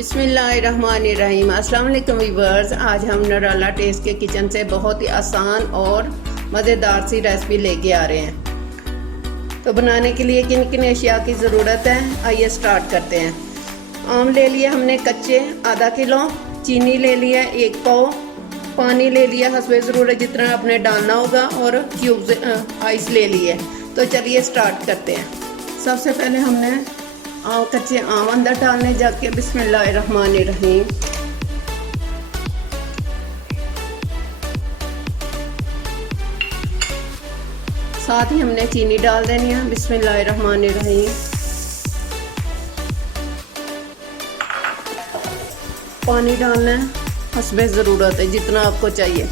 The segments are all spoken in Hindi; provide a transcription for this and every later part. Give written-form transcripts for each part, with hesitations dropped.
बिस्मिल्लाहिर्रहमानिर्रहीम। अस्सलाम वालेकुम व्यूअर्स। आज हम नराला टेस्ट के किचन से बहुत ही आसान और मज़ेदार सी रेसिपी लेके आ रहे हैं। तो बनाने के लिए किन किन अशिया की ज़रूरत है, आइए स्टार्ट करते हैं। आम ले लिया हमने कच्चे आधा किलो, चीनी ले लिया 1 पाव, पानी ले लिया हस्बे ज़रूरत जितना आपने डालना होगा, और क्यूब्स आइस ले लिए। तो चलिए स्टार्ट करते हैं। सबसे पहले हमने कच्चे आम अंदर डालने जाके बिस्मिल्लाहिर्रहमानिर्रहीम। साथ ही हमने चीनी डाल देनी है बिस्मिल्लाहिर्रहमानिर्रहीम। पानी डालना है हस्बे ज़रूरत है जितना आपको चाहिए।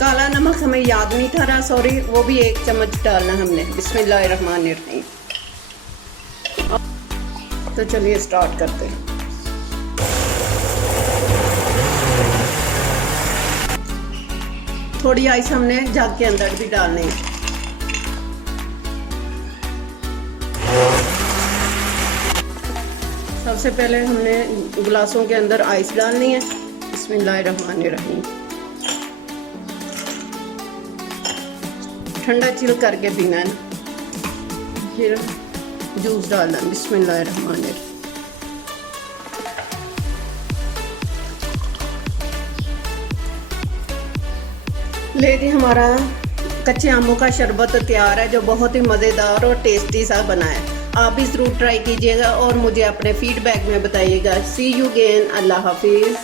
काला नमक हमें याद नहीं था रहा, सॉरी, वो भी 1 चम्मच डालना हमने बिस्मिल्लाहिर्रहमानिर्रहीम। तो चलिए स्टार्ट करते हैं। थोड़ी आइस हमने जग के अंदर भी डालनी है। सबसे पहले हमने गिलासों के अंदर आइस डालनी है बिस्मिल्लाहिर्रहमानिर्रहीम। ठंडा चिल करके पीना है। फिर जूस डालना बिस्मिल्लाहिर्रहमानिर्रहीम। लेकिन हमारा कच्चे आमों का शरबत तैयार है, जो बहुत ही मज़ेदार और टेस्टी सा बना है। आप भी ज़रूर ट्राई कीजिएगा और मुझे अपने फीडबैक में बताइएगा। सी यू अगेन। अल्लाह हाफिज़।